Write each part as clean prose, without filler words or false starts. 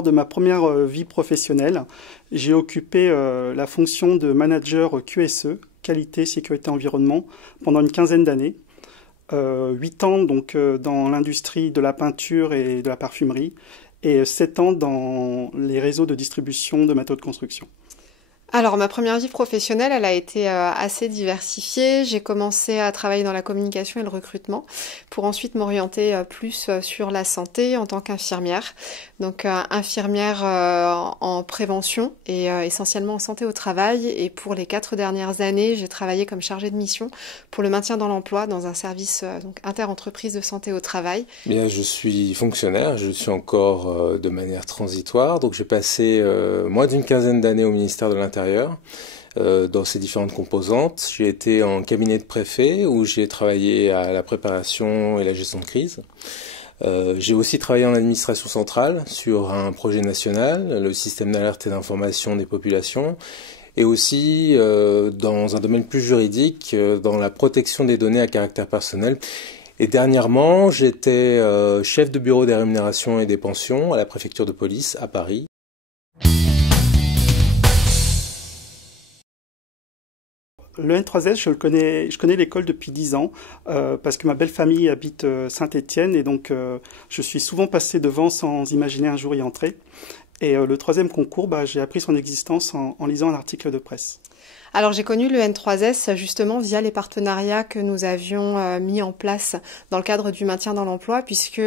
Lors de ma première vie professionnelle, j'ai occupé la fonction de manager QSE, qualité, sécurité, environnement, pendant une quinzaine d'années. 8 ans donc, dans l'industrie de la peinture et de la parfumerie et 7 ans dans les réseaux de distribution de matériaux de construction. Alors, ma première vie professionnelle, elle a été assez diversifiée. J'ai commencé à travailler dans la communication et le recrutement pour ensuite m'orienter plus sur la santé en tant qu'infirmière. Donc, infirmière en prévention et essentiellement en santé au travail. Et pour les 4 dernières années, j'ai travaillé comme chargée de mission pour le maintien dans l'emploi dans un service donc inter-entreprise de santé au travail. Bien, je suis fonctionnaire, je suis encore de manière transitoire. Donc, j'ai passé moins d'une quinzaine d'années au ministère de l'Intérieur. Dans ses différentes composantes. J'ai été en cabinet de préfet où j'ai travaillé à la préparation et la gestion de crise. J'ai aussi travaillé en administration centrale sur un projet national, le système d'alerte et d'information des populations, et aussi dans un domaine plus juridique, dans la protection des données à caractère personnel. Et dernièrement, j'étais chef de bureau des rémunérations et des pensions à la préfecture de police à Paris. Le N3S, je connais l'école depuis 10 ans parce que ma belle famille habite Saint-Étienne et donc je suis souvent passé devant sans imaginer un jour y entrer. Et le troisième concours, j'ai appris son existence en lisant un article de presse. Alors j'ai connu le N3S justement via les partenariats que nous avions mis en place dans le cadre du maintien dans l'emploi puisque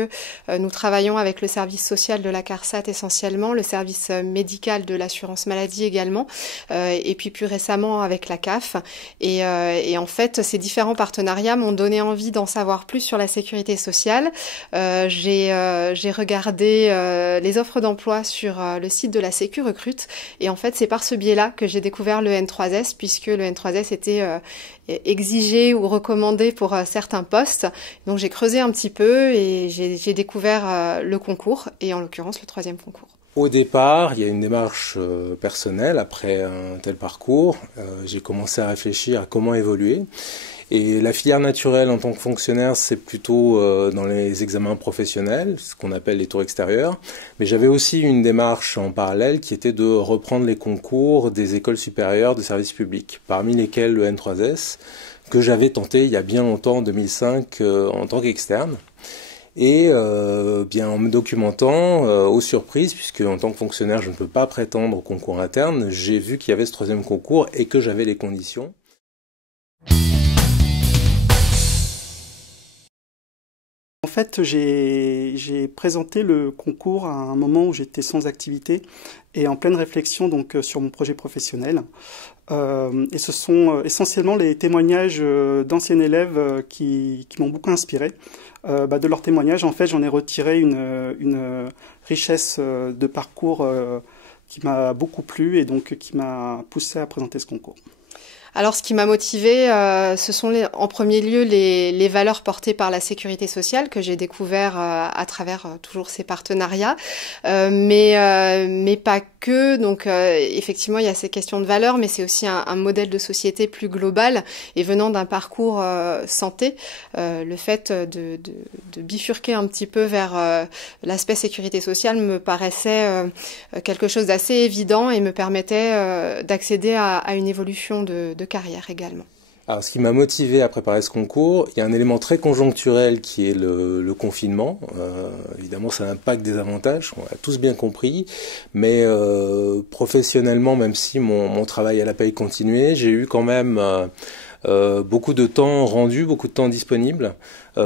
nous travaillons avec le service social de la CARSAT essentiellement, le service médical de l'assurance maladie également et puis plus récemment avec la CAF et en fait ces différents partenariats m'ont donné envie d'en savoir plus sur la sécurité sociale. J'ai regardé les offres d'emploi sur le site de la Sécu Recrute et en fait c'est par ce biais-là que j'ai découvert le N3S puisque le N3S était exigé ou recommandé pour certains postes. Donc j'ai creusé un petit peu et j'ai découvert le concours, et en l'occurrence le troisième concours. Au départ, il y a une démarche personnelle après un tel parcours. J'ai commencé à réfléchir à comment évoluer. Et la filière naturelle en tant que fonctionnaire, c'est plutôt dans les examens professionnels, ce qu'on appelle les tours extérieures. Mais j'avais aussi une démarche en parallèle qui était de reprendre les concours des écoles supérieures de services publics, parmi lesquelles le N3S, que j'avais tenté il y a bien longtemps, en 2005, en tant qu'externe. Et bien en me documentant, aux surprises, puisque en tant que fonctionnaire, je ne peux pas prétendre au concours interne, j'ai vu qu'il y avait ce troisième concours et que j'avais les conditions. En fait, j'ai présenté le concours à un moment où j'étais sans activité et en pleine réflexion donc sur mon projet professionnel. Et ce sont essentiellement les témoignages d'anciens élèves qui m'ont beaucoup inspiré. De leurs témoignages, en fait, j'en ai retiré une richesse de parcours qui m'a beaucoup plu et donc qui m'a poussé à présenter ce concours. Alors, ce qui m'a motivée, ce sont en premier lieu les valeurs portées par la sécurité sociale que j'ai découvert à travers toujours ces partenariats, mais pas que. Donc, effectivement, il y a ces questions de valeurs, mais c'est aussi un modèle de société plus global. Et venant d'un parcours santé, le fait de bifurquer un petit peu vers l'aspect sécurité sociale me paraissait quelque chose d'assez évident et me permettait d'accéder à une évolution de carrière également. Alors, ce qui m'a motivé à préparer ce concours, il y a un élément très conjoncturel qui est le confinement. Évidemment, ça n'a pas que des avantages, on l'a tous bien compris, mais professionnellement, même si mon travail à la paye continuait, j'ai eu quand même beaucoup de temps rendu, beaucoup de temps disponible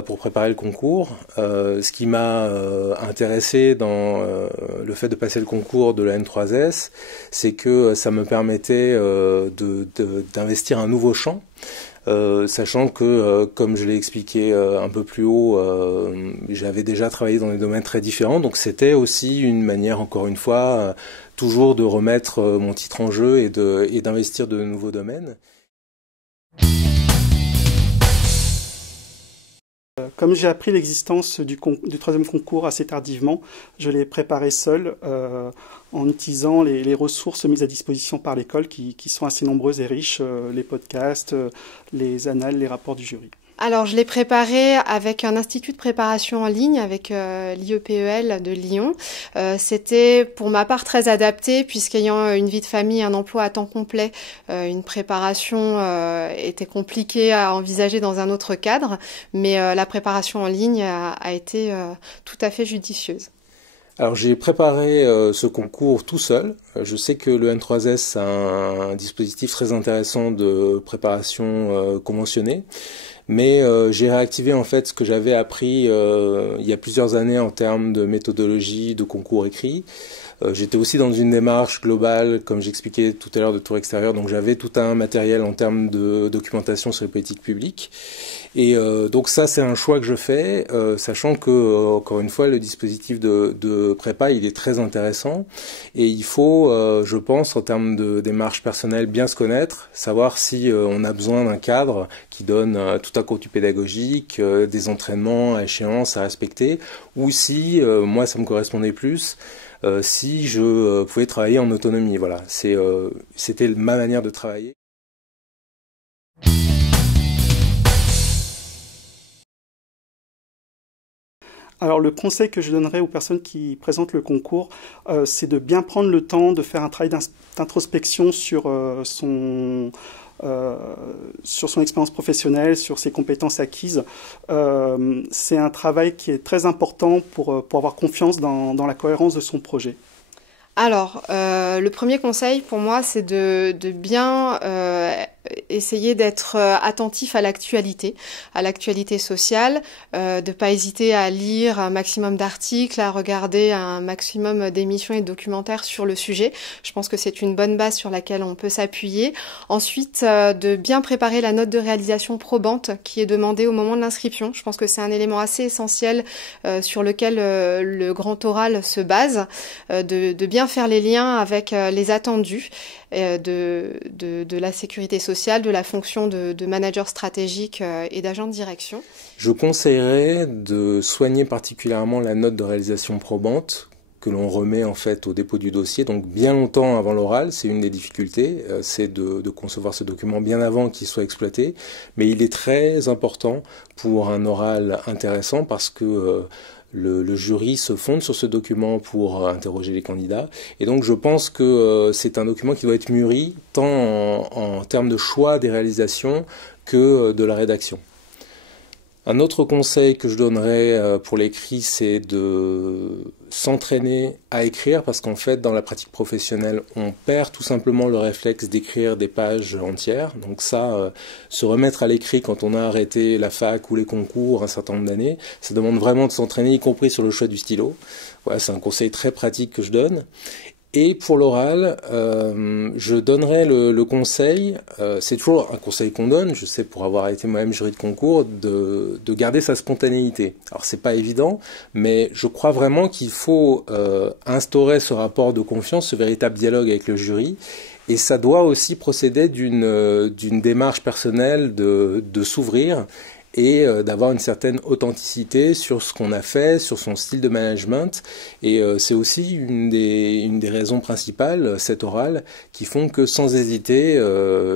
pour préparer le concours. Ce qui m'a intéressé dans le fait de passer le concours de la N3S, c'est que ça me permettait d'investir un nouveau champ. Sachant que, comme je l'ai expliqué un peu plus haut, j'avais déjà travaillé dans des domaines très différents, donc c'était aussi une manière, encore une fois, toujours de remettre mon titre en jeu et d'investir de nouveaux domaines. Comme j'ai appris l'existence du troisième concours assez tardivement, je l'ai préparé seul en utilisant les ressources mises à disposition par l'école qui sont assez nombreuses et riches, les podcasts, les annales, les rapports du jury. Alors, je l'ai préparé avec un institut de préparation en ligne, avec l'IEPEL de Lyon. C'était pour ma part très adapté, puisqu'ayant une vie de famille, un emploi à temps complet, une préparation était compliquée à envisager dans un autre cadre, mais la préparation en ligne a été tout à fait judicieuse. Alors j'ai préparé ce concours tout seul. Je sais que le N3S a un dispositif très intéressant de préparation conventionnée, mais j'ai réactivé en fait ce que j'avais appris il y a plusieurs années en termes de méthodologie de concours écrit. J'étais aussi dans une démarche globale, comme j'expliquais tout à l'heure, de tour extérieur, donc j'avais tout un matériel en termes de documentation sur les politiques publiques. Et donc ça, c'est un choix que je fais, sachant que, encore une fois, le dispositif de prépa, il est très intéressant. Et il faut, je pense, en termes de démarche personnelle, bien se connaître, savoir si on a besoin d'un cadre qui donne tout un contenu pédagogique, des entraînements à échéance à respecter, ou si, moi, ça me correspondait plus, si je pouvais travailler en autonomie. Voilà, c'était ma manière de travailler. Alors le conseil que je donnerais aux personnes qui présentent le concours, c'est de bien prendre le temps de faire un travail d'introspection sur son expérience professionnelle, sur ses compétences acquises. C'est un travail qui est très important pour avoir confiance dans la cohérence de son projet. Alors, le premier conseil pour moi, c'est de bien essayer d'être attentif à l'actualité sociale, de pas hésiter à lire un maximum d'articles, à regarder un maximum d'émissions et de documentaires sur le sujet. Je pense que c'est une bonne base sur laquelle on peut s'appuyer. Ensuite, de bien préparer la note de réalisation probante qui est demandée au moment de l'inscription. Je pense que c'est un élément assez essentiel sur lequel le grand oral se base, de bien faire les liens avec les attendus de la sécurité sociale, de la fonction de manager stratégique et d'agent de direction. Je conseillerais de soigner particulièrement la note de réalisation probante que l'on remet en fait au dépôt du dossier, donc bien longtemps avant l'oral. C'est une des difficultés, c'est de concevoir ce document bien avant qu'il soit exploité, mais il est très important pour un oral intéressant parce que le jury se fonde sur ce document pour interroger les candidats. Et donc je pense que c'est un document qui doit être mûri tant en termes de choix des réalisations que de la rédaction. Un autre conseil que je donnerais pour l'écrit, c'est de s'entraîner à écrire, parce qu'en fait, dans la pratique professionnelle, on perd tout simplement le réflexe d'écrire des pages entières. Donc ça, se remettre à l'écrit quand on a arrêté la fac ou les concours un certain nombre d'années, ça demande vraiment de s'entraîner, y compris sur le choix du stylo. Voilà, c'est un conseil très pratique que je donne. Et pour l'oral, je donnerais le conseil, c'est toujours un conseil qu'on donne, je sais pour avoir été moi-même jury de concours, de garder sa spontanéité. Alors c'est pas évident, mais je crois vraiment qu'il faut instaurer ce rapport de confiance, ce véritable dialogue avec le jury, et ça doit aussi procéder d'une démarche personnelle de s'ouvrir et d'avoir une certaine authenticité sur ce qu'on a fait, sur son style de management. Et c'est aussi une des raisons principales, cet oral, qui font que sans hésiter,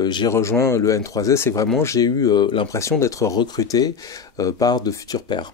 j'ai rejoint le N3S et vraiment j'ai eu l'impression d'être recruté par de futurs pairs.